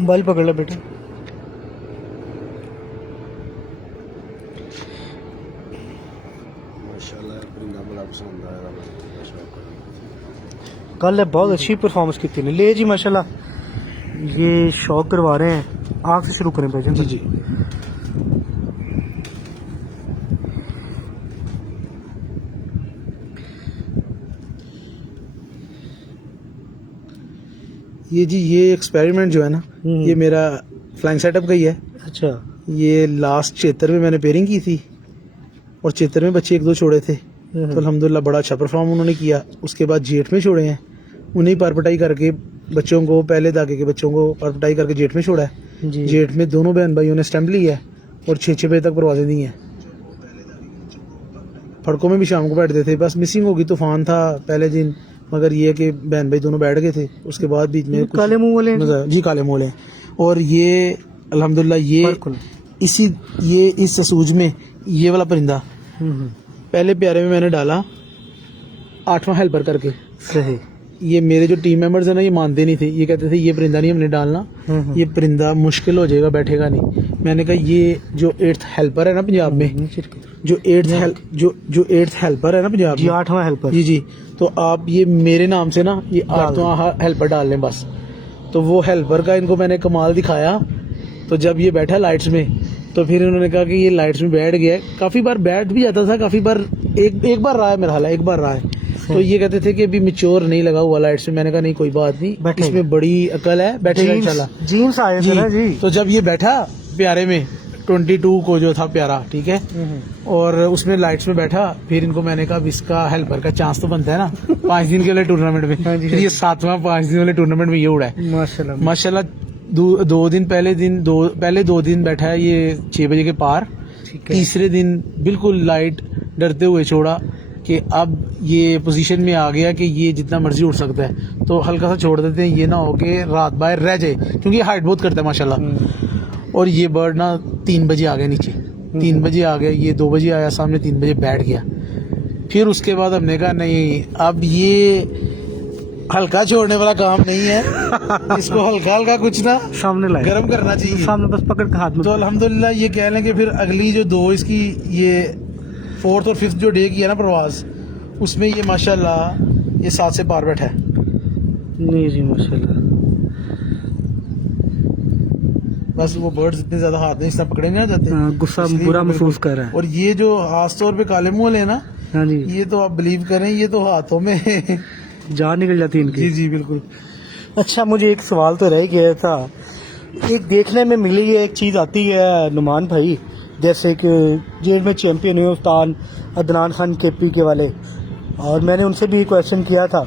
Mobile पकड़ लो बेटा। माशाल्लाह परिंदा बड़ा पसंद आया कल बहुत अच्छी परफॉर्मेंस की थी ले जी माशाल्लाह। ये शौक करवा रहे हैं, आग से शुरू करें भाईजान। जी जी। ये जी ये एक्सपेरिमेंट जो है ना, ये मेरा फ्लाइंग सेटअप का ही है। अच्छा। ये लास्ट 76 में मैंने पेयरिंग की थी और 76 में बच्चे 1-2 छोड़े थे, तो अल्हम्दुलिल्लाह बड़ा अच्छा परफॉर्म उन्होंने किया। उसके बाद जेठ में छोड़े हैं, उन्हें परपटाई करके बच्चों को, पहले दागे के बच्चों को परपटाई करके जेठ में छोड़ा है। जेठ में दोनों बहन भाइयों ने स्टैंप लिया है और 6-6 बजे तक परवाजें दी हैं। फड़कों में भी शाम को बैठते थे, बस मिसिंग होगी, तूफान था पहले दिन, मगर ये कि बहन भाई दोनों बैठ गए थे। उसके बाद बीच में काले मुंह वाले जी काले मोले हैं। और ये अल्हम्दुलिल्लाह ये इस असूज में ये वाला परिंदा पहले प्यारे में मैंने डाला 8वां हेल्पर करके। सही। ये मेरे जो टीम मेंबर्स हैं ना, ये मानते नहीं थे, ये कहते थे ये परिंदा नहीं हमने डालना, ये परिंदा मुश्किल हो जाएगा, बैठेगा नहीं। मैंने कहा ये जो 8th हेल्पर है ना पंजाब में, जो 8th हेल्पर है ना पंजाब जी, में, 8वां हेल्पर जी जी, तो आप ये मेरे नाम से ना ये 8वां हेल्पर डाल लें बस। तो वो हेल्पर का इनको मैंने कमाल दिखाया। तो जब ये बैठा लाइट्स में, तो फिर उन्होंने कहा कि ये लाइट्स में बैठ गया है। काफ़ी बार बैठ भी जाता था, काफ़ी बार एक बार रहा है मेरा हाल, एक बार रहा है। तो ये कहते थे कि अभी मैच्योर नहीं लगा हुआ लाइट्स में। मैंने कहा नहीं कोई बात नहीं, इसमें बड़ी अकल है, बैठेगा इंशाल्लाह। जीन्स आए थे ना जी। तो जब ये बैठा प्यारे में 22 को जो था प्यारा, ठीक है, और उसमें लाइट्स में बैठा, फिर इनको मैंने कहा इसका हेल्पर का चांस तो बनता है ना 5 दिन के वाले टूर्नामेंट में। फिर ये 7वां 5 दिन वाले टूर्नामेंट में ये उड़ा है माशाल्लाह। दो दिन पहले 2 दिन बैठा है ये 6 बजे के पार। तीसरे दिन बिल्कुल लाइट डरते हुए छोड़ा कि अब ये पोजीशन में आ गया कि ये जितना मर्जी उड़ सकता है, तो हल्का सा छोड़ देते हैं, ये ना हो कि रात बाहर रह जाए, क्योंकि ये हाइट बहुत करता है माशाल्लाह। और ये बर्ड ना 3 बजे आ गया नीचे, 3 बजे आ गया, ये 2 बजे आया सामने, 3 बजे बैठ गया। फिर उसके बाद हमने कहा नहीं, अब ये हल्का छोड़ने वाला काम नहीं है, इसको हल्का हल्का कुछ ना सामने लाए, गर्म करना चाहिए, सामने बस पकड़ के हाथ में। तो अल्हम्दुलिल्लाह ये कह लें कि फिर अगली जो 2 इसकी ये 4th और 5th जो डे की है ना प्रवास, उसमें ये माशाल्लाह ये 7 से पार बैठा है। नहीं जी माशाल्लाह। बस वो बर्ड्स इतने ज्यादा हाथ नहीं इस तरह पकड़े नहीं जाते, गुस्सा बुरा महसूस कर रहा है। और ये जो खास तौर पे काले मुंह है ना, हाँ जी, ये तो आप बिलीव करें, ये तो हाथों में जान निकल जाती है इनकी। जी जी बिल्कुल। अच्छा, मुझे एक सवाल तो रह गया था। एक देखने में मिली है एक चीज़ आती है नुमान भाई, जैसे कि जेल में चैंपियन हुए उस्ताद अदनान खान केपी के वाले, और मैंने उनसे भी क्वेश्चन किया था,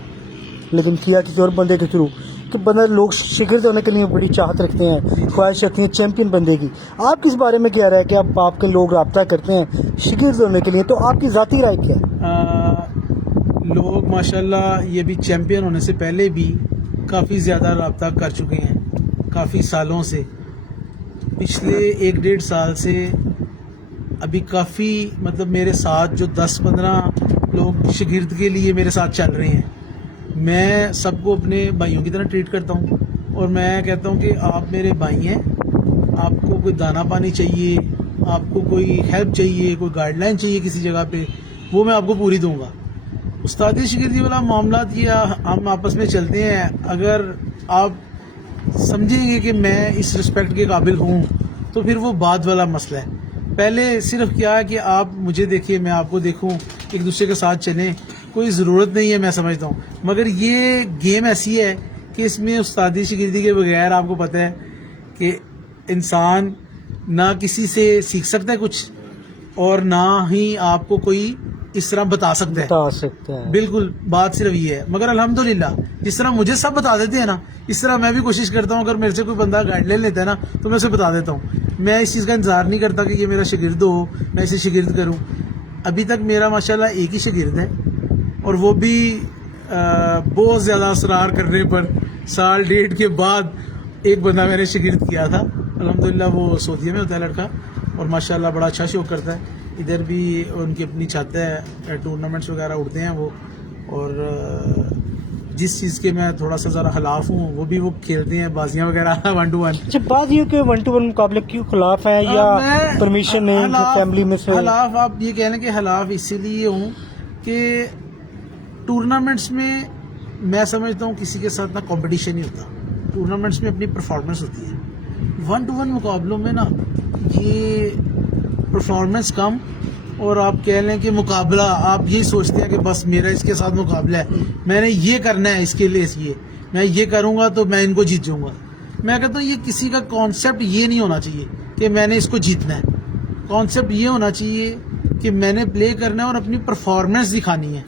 लेकिन किया किसी और बंदे के थ्रू, कि बंदा लोग शिगिर्द होने के लिए बड़ी चाहत रखते हैं, ख्वाहिश रखते हैं चैंपियन बंदे की। आप किस बारे में क्या राय है कि अब आपके लोग रब्ता करते हैं शिगिर्द होने के लिए, तो आपकी ज़ाती राय क्या है? लोग माशाल्लाह ये भी चैंपियन होने से पहले भी काफ़ी ज़्यादा रब्ता कर चुके हैं, काफ़ी सालों से, पिछले 1-1.5 साल से अभी काफ़ी, मतलब मेरे साथ जो 10-15 लोग शिगिर्द के लिए मेरे साथ चल रहे हैं, मैं सबको अपने भाइयों की तरह ट्रीट करता हूँ। और मैं कहता हूँ कि आप मेरे भाई हैं, आपको कोई दाना पानी चाहिए, आपको कोई हेल्प चाहिए, कोई गाइडलाइन चाहिए किसी जगह पे, वो मैं आपको पूरी दूंगा। उस्तादी शिगिर्दी वाला मामला ये हम आपस में चलते हैं, अगर आप समझेंगे कि मैं इस रिस्पेक्ट के काबिल हूँ, तो फिर वो बाद वाला मसला है। पहले सिर्फ क्या है कि आप मुझे देखिए, मैं आपको देखूं, एक दूसरे के साथ चलें, कोई ज़रूरत नहीं है, मैं समझता हूँ। मगर ये गेम ऐसी है कि इसमें उस्तादी शिगिर्दी के बगैर आपको पता है कि इंसान ना किसी से सीख सकता है कुछ, और ना ही आपको कोई इस तरह बता सकता है। बिल्कुल, बात सिर्फ ये है। मगर अल्हम्दुलिल्लाह जिस तरह मुझे सब बता देते हैं ना, इस तरह मैं भी कोशिश करता हूँ, अगर मेरे से कोई बंदा गाइडलाइन लेता है ना, तो मैं उसे बता देता हूँ। मैं इस चीज़ का इंतजार नहीं करता कि ये मेरा शिगिर्द हो, मैं इसे शिगिर्द करूँ। अभी तक मेरा माशाल्लाह एक ही शिगिर्द है, और वो भी बहुत ज़्यादा असरार करने पर 1.5 साल के बाद एक बंदा मैंने शिगिर्द किया था। अल्हम्दुलिल्लाह वो सऊदीया में होता है लड़का, और माशाल्लाह बड़ा अच्छा शो करता है। इधर भी उनकी अपनी छत है, टूर्नामेंट्स वगैरह उड़ते हैं वो, और जिस चीज़ के मैं थोड़ा सा ज़रा खिलाफ हूँ वो भी वो खेलते हैं बाजियाँ वगैरह 1-to-1। अच्छा, बाजियों के 1-to-1 मुकाबले क्यों खिलाफ हैं या परमिशन है फैमिली में से? खिलाफ आप ये कह लें कि खिलाफ इसीलिए हूँ कि टूर्नामेंट्स में मैं समझता हूँ किसी के साथ ना कंपटीशन ही होता, टूर्नामेंट्स में अपनी परफॉर्मेंस होती है। 1-to-1 मुकाबलों में ना ये परफॉर्मेंस कम, और आप कह लें कि मुकाबला, आप ये सोचते हैं कि बस मेरा इसके साथ मुकाबला है, मैंने ये करना है, इसके लिए ये मैं ये करूँगा तो मैं इनको जीत जाऊँगा। मैं कहता हूँ ये किसी का कॉन्सेप्ट ये नहीं होना चाहिए कि मैंने इसको जीतना है। कॉन्सेप्ट ये होना चाहिए कि मैंने प्ले करना है और अपनी परफॉर्मेंस दिखानी है।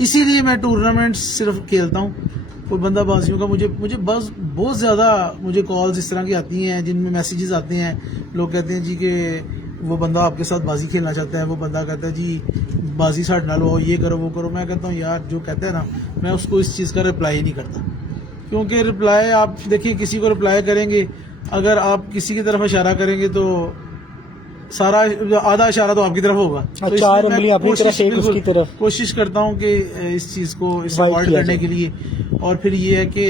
इसीलिए मैं टूर्नामेंट सिर्फ खेलता हूँ। कोई बंदाबाजियों का मुझे बस बहुत ज़्यादा मुझे कॉल्स इस तरह की आती हैं जिनमें मैसेजेस आते हैं, लोग कहते हैं जी कि वो बंदा आपके साथ बाजी खेलना चाहता है, वो बंदा कहता है जी बाजी साथ ना लो, ये करो वो करो। मैं कहता हूँ यार जो कहते हैं ना, मैं उसको इस चीज़ का रिप्लाई ही नहीं करता, क्योंकि रिप्लाई आप देखिए किसी को रिप्लाई करेंगे, अगर आप किसी की तरफ इशारा करेंगे तो सारा आधा इशारा तो आपकी तरफ होगा। तो चार उंगलियां अपनी तरफ, एक उसकी तरफ। कोशिश करता हूँ कि इस चीज़ को अवॉइड करने के लिए। और फिर ये है कि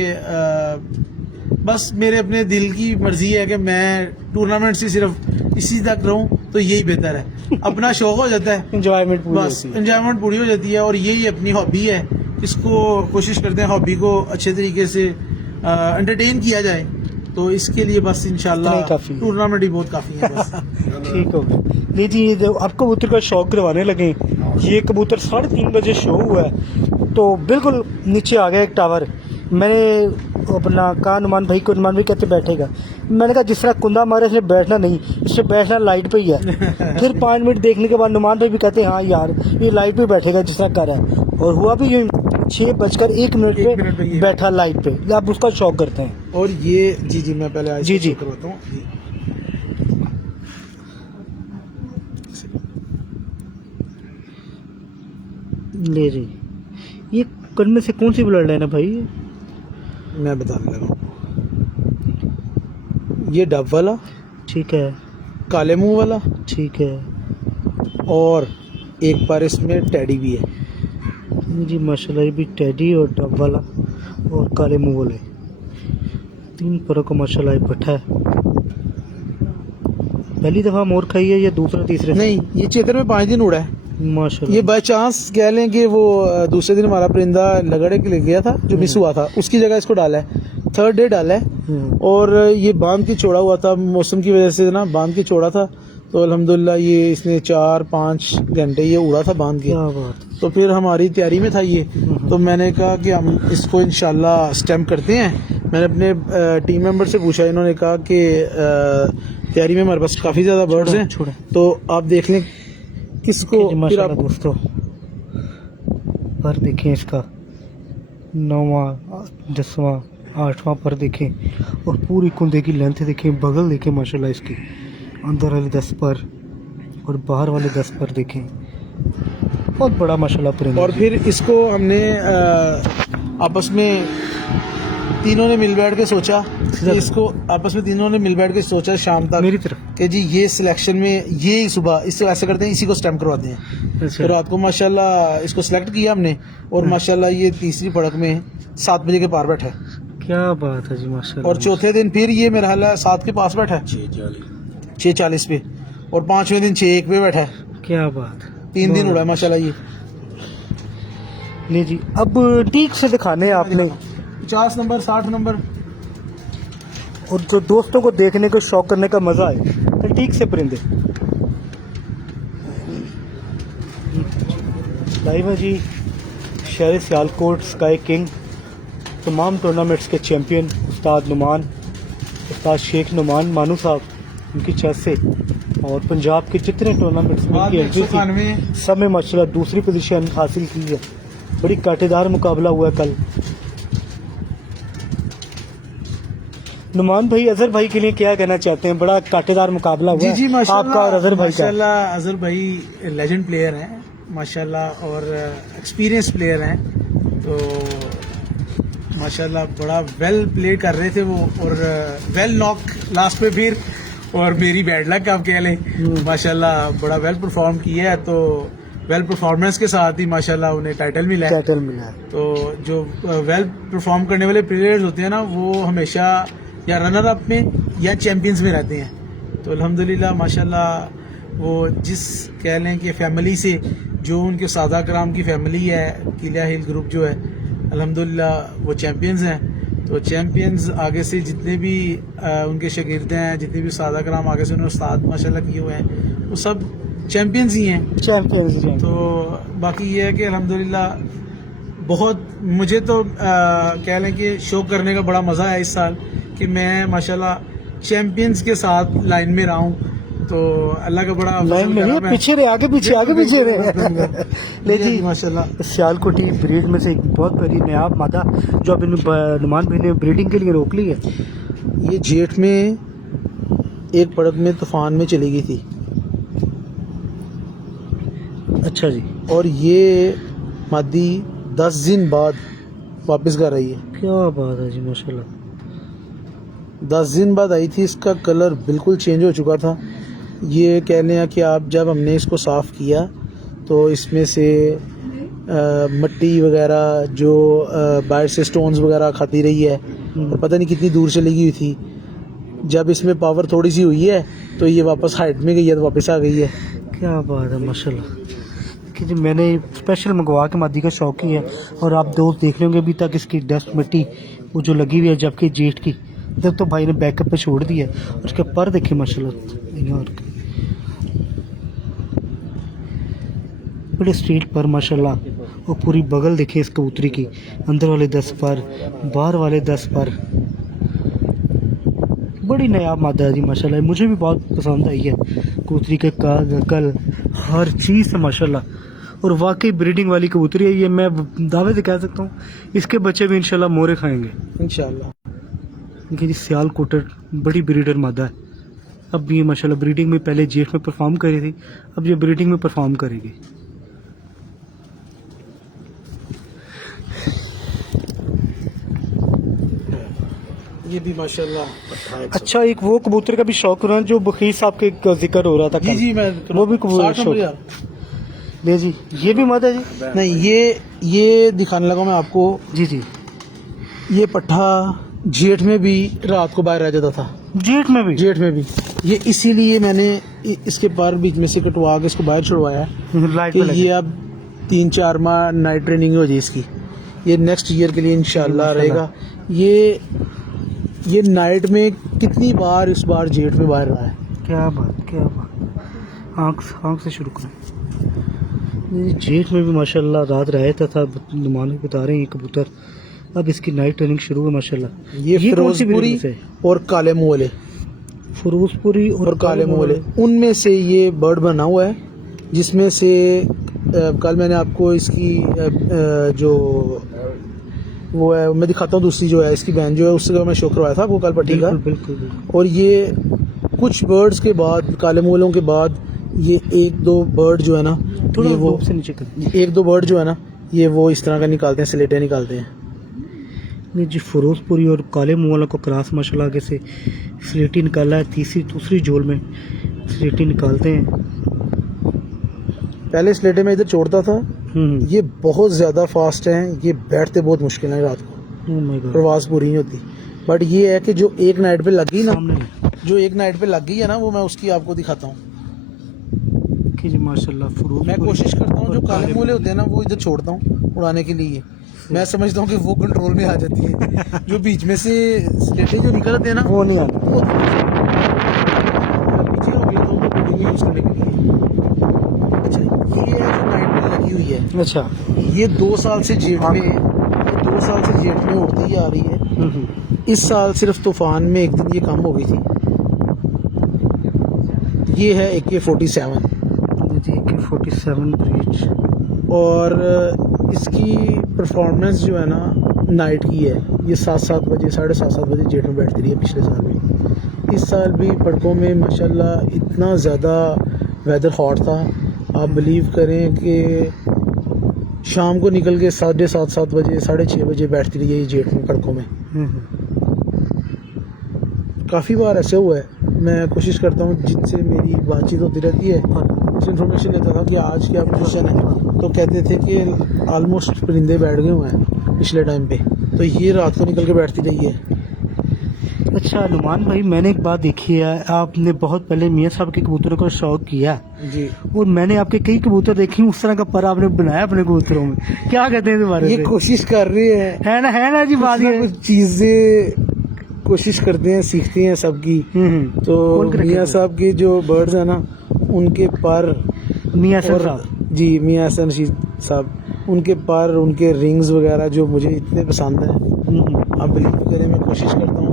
बस मेरे अपने दिल की मर्जी है कि मैं टूर्नामेंट से सिर्फ इसी तक रहूं तो यही बेहतर है। अपना शौक हो जाता है, एंजॉयमेंट पूरी बस एंजॉयमेंट पूरी हो जाती है, और यही अपनी हॉबी है। इसको कोशिश करते हैं हॉबी को अच्छे तरीके से एंटरटेन किया जाए, तो इसके लिए बस इंशाल्लाह टूर्नामेंट ही बहुत काफ़ी है बस। ठीक हो गया। नहीं जी, ये आप कबूतर का शौक करवाने लगे, ये कबूतर 3:30 बजे शो हुआ है तो बिल्कुल नीचे आ गया एक टावर। मैंने अपना कहा नुमान भाई को, नुमान भाई कहते बैठेगा, मैंने कहा जिस तरह कुंदा मारे इसने बैठना नहीं, इससे बैठना लाइट पे ही है। फिर 5 मिनट देखने के बाद नुमान भाई भी कहते हाँ यार ये लाइट पे बैठेगा जिस तरह कर रहा है, और हुआ भी यूँ 6:01 पे बैठा लाइट पे। आप उसका शौक करते हैं? और ये जी मैं पहले जी करवाता हूँ। ले जी, ये कल में से कौन सी ब्लड लाइन है भाई? मैं बताने लगा, ये डब वाला, ठीक है, काले मुंह वाला, ठीक है, और एक बार इसमें टेडी भी है जी माशाल्लाह। ये भी टेडी और डब वाला और काले मुंह वाले 3 परों का माशाल्लाह पट्ठा है। पहली दफा मोर खाई है या दूसरा तीसरे? नहीं, ये चेतर में 5 दिन उड़ा है माशाल्लाह। ये बाय चांस कह लें कि वो दूसरे दिन हमारा परिंदा लगड़े के लिए गया था जो मिस हुआ था, उसकी जगह इसको डाला है, 3rd डे डाला है। और ये बांध के छोड़ा हुआ था, मौसम की वजह से ना बांध के छोड़ा था, तो अल्हम्दुलिल्लाह ये इसने 4-5 घंटे ये उड़ा था बांध के। तो फिर हमारी तैयारी में था ये, तो मैंने कहा कि हम इसको इंशाल्लाह स्टैम्प करते हैं। मैंने अपने टीम मेंबर से पूछा, इन्होंने कहा कि तैयारी में हमारे पास काफ़ी ज़्यादा बर्ड्स हैं, तो आप देख लें किसको। फिर आप दोस्तों पर देखें, इसका 9वां 10वां 8वां पर देखें, और पूरी कुंदे की लेंथ देखें, बगल देखें माशाल्लाह इसकी, अंदर वाले 10 पर और बाहर वाले 10 पर देखें, बहुत बड़ा माशाल्लाह परिंदा। और फिर इसको हमने आपस में तीनों ने मिल बैठ के सोचा कि इसको आपस में तीनों ने मिल बैठ के सोचा शाम तक मेरी तरफ कि जी ये सिलेक्शन में ये सुबह इससे ऐसे करते हैं, इसी को स्टैम्प करवाते हैं। फिर रात को माशाल्लाह इसको सिलेक्ट किया हमने, और माशाल्लाह ये तीसरी पड़क में 7 बजे के पार बैठा है। क्या बात है जी माशाल्लाह। और चौथे दिन फिर ये मेरा हाल है 7 के पास बैठा है, 6:40 पे, और 5वें दिन 6:01 पे बैठा है। क्या बात, 3 दिन उड़ा है माशाल्लाह ये। नहीं जी, अब ठीक से दिखाने आपने 50 नंबर 60 नंबर, और जो दोस्तों को देखने को शौक करने का मजा है तो ठीक से परिंदे लाइव है जी। शहर सियालकोट स्काई किंग तमाम टूर्नामेंट्स के चैंपियन उस्ताद नुमान, उस्ताद शेख नुमान मानू साहब, उनकी चेस से, और पंजाब के जितने टूर्नामेंट्स में उनकी एंट्री थी सब में माशाल्लाह दूसरी पोजीशन हासिल की है। बड़ी कांटेदार मुकाबला हुआ है कल। नुमान भाई अजहर भाई के लिए क्या कहना चाहते हैं? बड़ा कांटेदार मुकाबला हुआ जी आपका और अजहर भाई का। माशाल्लाह अजहर भाई लेजेंड प्लेयर हैं माशाल्लाह, और एक्सपीरियंस प्लेयर हैं, तो माशाल्लाह बड़ा वेल प्ले कर रहे थे वो, और वेल नॉक लास्ट पे फिर, और मेरी बैड लक आप कह लें, माशाल्लाह बड़ा वेल परफॉर्म किया है। तो वेल परफॉर्मेंस के साथ ही माशाल्लाह उन्हें टाइटल मिला है। टाइटल मिला है। तो जो वेल परफॉर्म करने वाले प्लेयर्स होते हैं ना, वो हमेशा या रनर अप में या चैंपियंस में रहते हैं। तो अल्हम्दुलिल्लाह माशाल्लाह वो जिस कह लें कि फैमिली से, जो उनके सादा कराम की फैमिली है, किला हिल ग्रुप जो है, अल्हम्दुलिल्लाह वो चैंपियंस हैं। तो चैंपियंस आगे से जितने भी उनके शागिर्द हैं, जितने भी सादा कराम आगे से उन्होंने उस्ताद माशाल्लाह किए हुए हैं, वो सब चैंपियंस ही हैं। चैंपियंस। तो बाकी ये है कि अल्हम्दुलिल्लाह बहुत मुझे तो कह लें कि शो करने का बड़ा मज़ा है इस साल कि मैं माशाल्लाह चैंपियंस के साथ लाइन में रहा हूँ। तो अल्लाह का बड़ा लाइन में नहीं, पीछे रहे, आगे पीछे रहे। ले जी माशाल्लाह सियालकोटी ब्रीड में से एक बहुत बड़ी नायाब मादा जो अब नुमान भाई ने ब्रीडिंग के लिए रोक ली है। ये जेठ में एक पड़क में तूफान में चली गई थी। अच्छा जी। और ये मादी 10 दिन बाद वापस घर आई है। क्या बात है जी, माशाल्लाह। 10 दिन बाद आई थी। इसका कलर बिल्कुल चेंज हो चुका था। ये कह लें कि आप जब हमने इसको साफ़ किया तो इसमें से मट्टी वगैरह जो बाहर से स्टोन्स वगैरह खाती रही है, और पता नहीं कितनी दूर चली गई थी। जब इसमें पावर थोड़ी सी हुई है तो ये वापस हाइट में गई है, तो वापस आ गई है। क्या बात है माशाल्लाह। कि जी मैंने स्पेशल मंगवा के मादी का शौक ही है, और आप दोस्त देख लेंगे अभी तक इसकी डस्ट मिट्टी वो जो लगी हुई है, जबकि जेठ की जब तो भाई ने बैकअप पे छोड़ दिया है। उसके पर देखिए माशाल्लाह बड़े स्ट्रीट पर माशाल्लाह। और पूरी बगल देखिए इस कबूतरी की, अंदर वाले 10 पर, बाहर वाले 10 पर। बड़ी नायाब मादा है जी माशाल्लाह। मुझे भी बहुत पसंद आई है कबूतरी के कल हर चीज़ से माशाल्लाह। और वाकई ब्रीडिंग वाली कबूतरी है ये, मैं दावे से कह सकता हूँ इसके बच्चे भी इंशाल्लाह मोरे खाएंगे इंशाल्लाह। देखिए जी सियालकोट बड़ी ब्रीडर मादा है। अब ये माशाल्लाह ब्रीडिंग में पहले जेठ में परफॉर्म कर रही थी, अब ये ब्रीडिंग में परफॉर्म करेगी। ये भी माशाल्लाह अच्छा, एक वो कबूतर का भी शौक हो रहा है जो बखीर साहब के जिक्र हो रहा था जी कल। जी, मैं वो भी कबूतर ले जी, ये भी मादा जी। नहीं, ये दिखाने लगा मैं आपको। जी जी, ये पट्ठा जेठ में भी रात को बाहर रह जाता था। जेठ में भी ये इसीलिए मैंने इसके पर बीच में से कटवा के इसको बाहर छुड़वाया लाइट कि पे लगे। ये अब 3-4 माह नाइट ट्रेनिंग हो जाए इसकी। ये नेक्स्ट ईयर के लिए इंशाल्लाह रहेगा। ये नाइट में कितनी बार इस बार जेठ में बाहर रहा है। क्या बात। आँख से शुरू करें। ये जेठ में भी माशाल्लाह रात रहता था। नुमान बता रहे हैं ये कबूतर अब इसकी नाइट ट्रेनिंग शुरू है माशाल्लाह। ये कौन सी फिरोजपुरी breed में से? और काले मुँह वाले, फिरोजपुरी और काले मुँह वाले, उनमें से ये बर्ड बना हुआ है। जिसमें से कल मैंने आपको इसकी जो वो है मैं दिखाता हूँ। दूसरी जो है इसकी बहन जो है उससे मैं शो करवाया था आपको कल पट्टी का। बिल्कुल। और ये कुछ बर्ड्स के बाद, काले मूलों के बाद, ये 1-2 बर्ड जो है ना, थोड़ा ये वो से नीचे कर। 1-2 बर्ड जो है ना, ये वो इस तरह का निकालते हैं, स्लेटें निकालते हैं। नहीं जी, फिरोजपुरी और काले मुँह वाला को क्रॉस माशाल्लाह आगे से स्लेटी निकाला है। दूसरी झोल में स्लेटी निकालते हैं। पहले स्लेटें मैं इधर छोड़ता था। ये बहुत ज़्यादा फास्ट हैं। ये बैठते बहुत मुश्किल है रात को, Oh my God। प्रवास पूरी नहीं होती। बट ये है कि जो एक नाइट पे लग गई ना, सामने जो एक नाइट पे लग गई है ना, वो मैं उसकी आपको दिखाता हूँ। कि जी माशाल्लाह फिरोजपुरी। मैं कोशिश करता हूँ जो और काले मूले होते हैं ना, वो इधर छोड़ता हूँ उड़ाने के लिए। मैं समझता हूँ कि वो कंट्रोल में आ जाती है। जो बीच में से स्लेटें जो निकलते हैं ना, वो नहीं आता। वो पीछे हो गया तो उनको ब्रीडिंग यूज करने के लिए। अच्छा, ये है जो नाइट में लगी हुई है। अच्छा। ये 2 साल से जेठ में उड़ती ही आ रही है। इस साल सिर्फ तूफान में एक दिन ये कम हो गई थी। ये है AK-47 जी, AK-47 ब्रीच। और इसकी परफॉर्मेंस जो है ना नाइट की है। ये 7-7 बजे, 7:30 बजे जेठ में बैठती रही है पिछले साल भी। इस साल भी पड़कों में माशाल्लाह इतना ज़्यादा वेदर हॉट था। आप बिलीव करें कि शाम को निकल के 7:30 बजे, 6:30 बजे बैठती रही है ये जेठ में पड़कों में। काफ़ी बार ऐसे हुआ है, मैं कोशिश करता हूँ जिनसे मेरी बातचीत होती रहती है, कुछ इन्फॉर्मेशन लेता था कि आज क्या पोजीशन है, तो कहते थे कि ऑलमोस्ट परिंदे बैठ गए हुए हैं पिछले टाइम पे, तो ये रात को निकल के बैठती रही है। अच्छा नुमान भाई, मैंने एक बात देखी है, आपने बहुत पहले मियाँ साहब के कबूतरों का शौक किया जी, और मैंने आपके कई कबूतर देखे, उस तरह का पर आपने बनाया अपने कबूतरों में, क्या कहते हैं इस बारे ये में? कोशिश कर रही है ना जी बात ये। कुछ चीज़ें कोशिश करते हैं, सीखते हैं सबकी। तो कौन करे मियाँ कहते साहब के जो बर्ड्स हैं ना, उनके पर हैं? मियाँ और साहब। जी मियाँ हसन रशीद साहब, उनके पर, उनके रिंग्स वगैरह जो मुझे इतने पसंद हैं, आप बिल्कुल करें, मैं कोशिश करता हूँ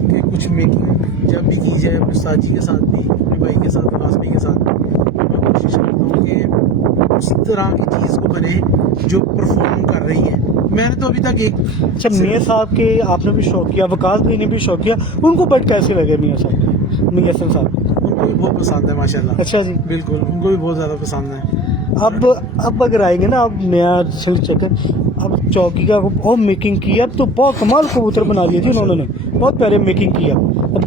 कि कुछ मेकिंग जब भी की जाए अपने साजी के साथ भी, अपने भाई के साथ, नाजमी के साथ भी, मैं कोशिश करता हूँ कि उसी तरह की चीज़ को बने जो परफॉर्म कर रही है। मैंने तो अभी तक एक अच्छा मियाँ साहब के आपने भी शौक किया, वकास भाई ने भी शौक किया, उनको बर्ड कैसे लगे मियाँ साहब, मियाँ हसन साहब? उनको भी बहुत पसंद है माशाल्लाह। अच्छा जी। बिल्कुल, उनको भी बहुत ज़्यादा पसंद है। अब अगर आएंगे ना, अब नया चेक, अब चौकी का और मेकिंग की है, अब तो बहुत कमाल कबूतर बना लिए थे उन्होंने, बहुत प्यारे मेकिंग किया। अब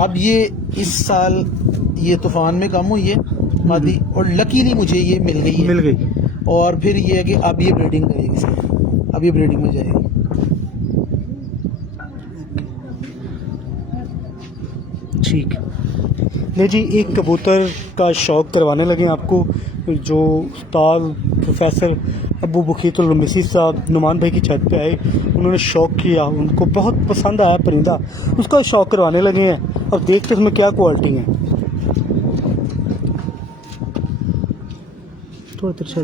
अब ये इस साल ये तूफान में कम हुई है मादी, और लकीली मुझे ये मिल गई है, मिल गई। और फिर ये है कि अब ये ब्रीडिंग करेगी इसकी, अब ये ब्रीडिंग में जाएगी। ठीक ले जी, एक कबूतर का शौक करवाने लगे आपको, जो उस्ताद प्रोफेसर अबू बखीतुल मिसी साहब नुमान भाई की छत पे आए, उन्होंने शौक किया, उनको बहुत पसंद आया परिंदा, उसका शौक करवाने लगे हैं। अब देखते हैं उसमें क्या क्वालिटी है। थोड़ा तिरछा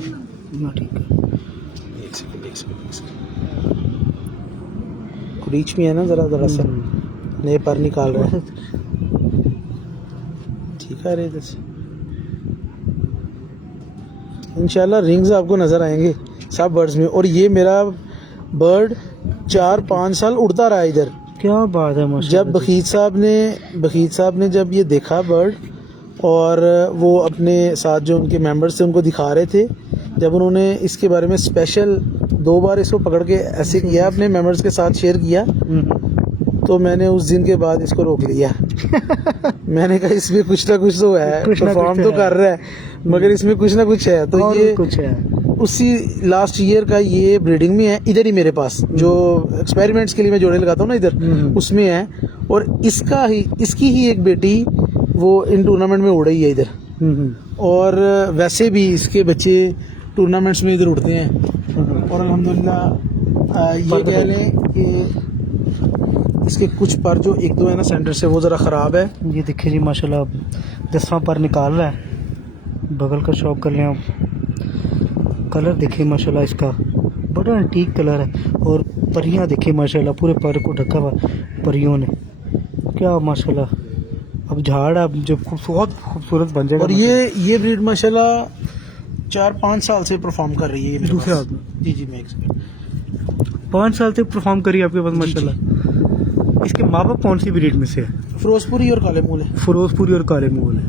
ना, ठीक है। रीच में है ना, ज़रा सा नए पर निकाल रहे हैं। ठीक है रे, इधर से इंशाल्लाह रिंग्स आपको नज़र आएंगे सब बर्ड्स में। और ये मेरा बर्ड 4-5 साल उड़ता रहा इधर। क्या बात है माशाल्लाह। जब बखीत साहब ने जब ये देखा बर्ड, और वो अपने साथ जो उनके मेंबर्स थे उनको दिखा रहे थे, जब उन्होंने इसके बारे में स्पेशल 2 बार इसको पकड़ के ऐसे किया, अपने मेंबर्स के साथ शेयर किया, तो मैंने उस दिन के बाद इसको रोक लिया। मैंने कहा इसमें कुछ ना कुछ तो है, परफॉर्म तो कर रहा है, मगर इसमें कुछ ना कुछ है। तो ये कुछ है, उसी लास्ट ईयर का ये ब्रीडिंग में है, इधर ही मेरे पास जो एक्सपेरिमेंट्स के लिए मैं जोड़े लगाता हूँ ना इधर, उसमें है। और इसकी ही एक बेटी वो इन टूर्नामेंट में उड़ रही है इधर, और वैसे भी इसके बच्चे टूर्नामेंट्स में इधर उड़ते हैं। और अल्हम्दुलिल्लाह ये कह लें कि इसके कुछ पर जो 1-2 है ना सेंटर से, वो ज़रा ख़राब है। ये देखिए जी माशाल्लाह, 10वां पर निकाल रहा है, बगल का शौक कर लें आप। कलर देखिए माशाल्लाह इसका, बड़ा एंटीक कलर है। और परियां देखिए माशाल्लाह, पूरे पर को ढका हुआ परियों ने, क्या माशाल्लाह। अब झाड़ अब जो बहुत खूबसूरत बन जाएगा। और ये ब्रीड माशाल्लाह 4-5 साल से परफॉर्म कर रही है ये मेरे दूसरे पास। आदमी जी मैं 5 साल से परफॉर्म करी आपके पास माशाल्लाह। इसके माँ बाप कौन सी ब्रीड में से है? फिरोजपुरी और काले मूल है। फिरोजपुरी और काले मूल है।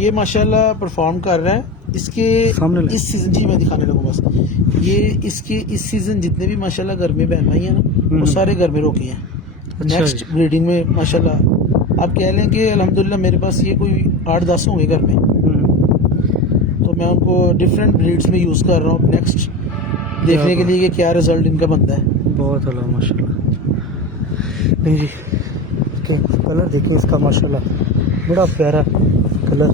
ये माशाल्लाह परफॉर्म कर रहा है। इसके सामने इस सीजन, जी मैं दिखाने लगूँ बस, ये इसके इस सीजन जितने भी माशाल्लाह घर में बहन भाई है ना, वो सारे घर में रोके हैं। अच्छा नेक्स्ट ब्रीडिंग में माशाल्लाह आप कह लें कि अल्हम्दुलिल्लाह मेरे पास ये कोई 8-10 होंगे घर में। तो मैं उनको डिफरेंट ब्रीड्स में यूज़ कर रहा हूँ नेक्स्ट देखने के लिए कि क्या रिजल्ट इनका बनता है। बहुत अला माशाल्लाह। नहीं जी, कलर देखिए इसका माशाल्लाह, बड़ा प्यारा कलर,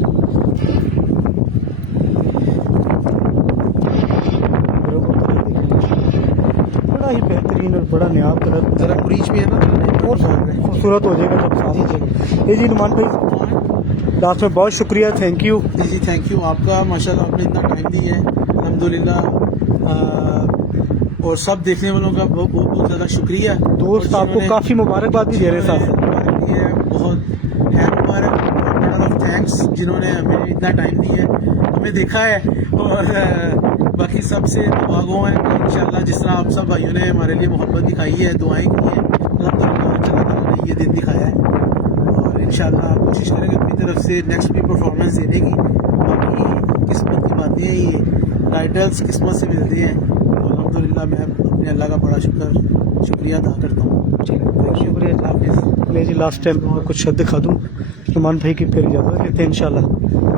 बड़ा ही बेहतरीन और बड़ा नायाब कलर। ज़रा कुरीच में है ना, और खूबसूरत हो जाएगा जब साफ। जी नुमान भाई, लास्ट में बहुत शुक्रिया, थैंक यू। जी थैंक यू आपका, माशाल्लाह आपने इतना टाइम दी है अल्हम्दुलिल्लाह। और सब देखने वालों का बहुत बहुत ज़्यादा शुक्रिया। दोस्त आपको काफ़ी मुबारकबाद भी दे रहे साथ बहुत है मुबारक, थैंक्स जिन्होंने हमें इतना टाइम दिया है, हमें देखा है। और बाकी सबसे दुआगो हैं कि इंशाल्लाह जिस तरह आप सब भाइयों ने हमारे लिए मोहब्बत दिखाई है, दुआएं की हैं, अल्हम्दुलिल्लाह अल्लाह ताला ने ये दिन दिखाया है। और इंशाल्लाह कोशिश करेंगे अपनी तरफ से नेक्स्ट भी परफॉर्मेंस देने की। बाकी किस्मत की बातें हैं, ये टाइटल्स किस्मत से मिलती हैं। तो अल्हम्दुलिल्लाह मैं अपने अल्लाह का बड़ा शुक्र शुक्रिया अदा करता हूँ। चलिए शुक्रिया। हाफिज़। मैं जी लास्ट टाइम और कुछ शब्द दिखा दूँ नुमान भाई की, फिर इजाज़त लेते हैं इंशाल्लाह।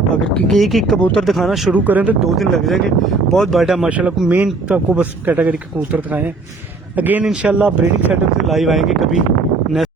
अगर क्योंकि एक एक कबूतर दिखाना शुरू करें तो 2 दिन लग जाएंगे, बहुत बड़ा माशाल्लाह को मेन तो आपको बस कैटेगरी के कबूतर दिखाए हैं। अगेन इंशाल्लाह ब्रीडिंग सेटअप से लाइव आएंगे कभी नेक्स्ट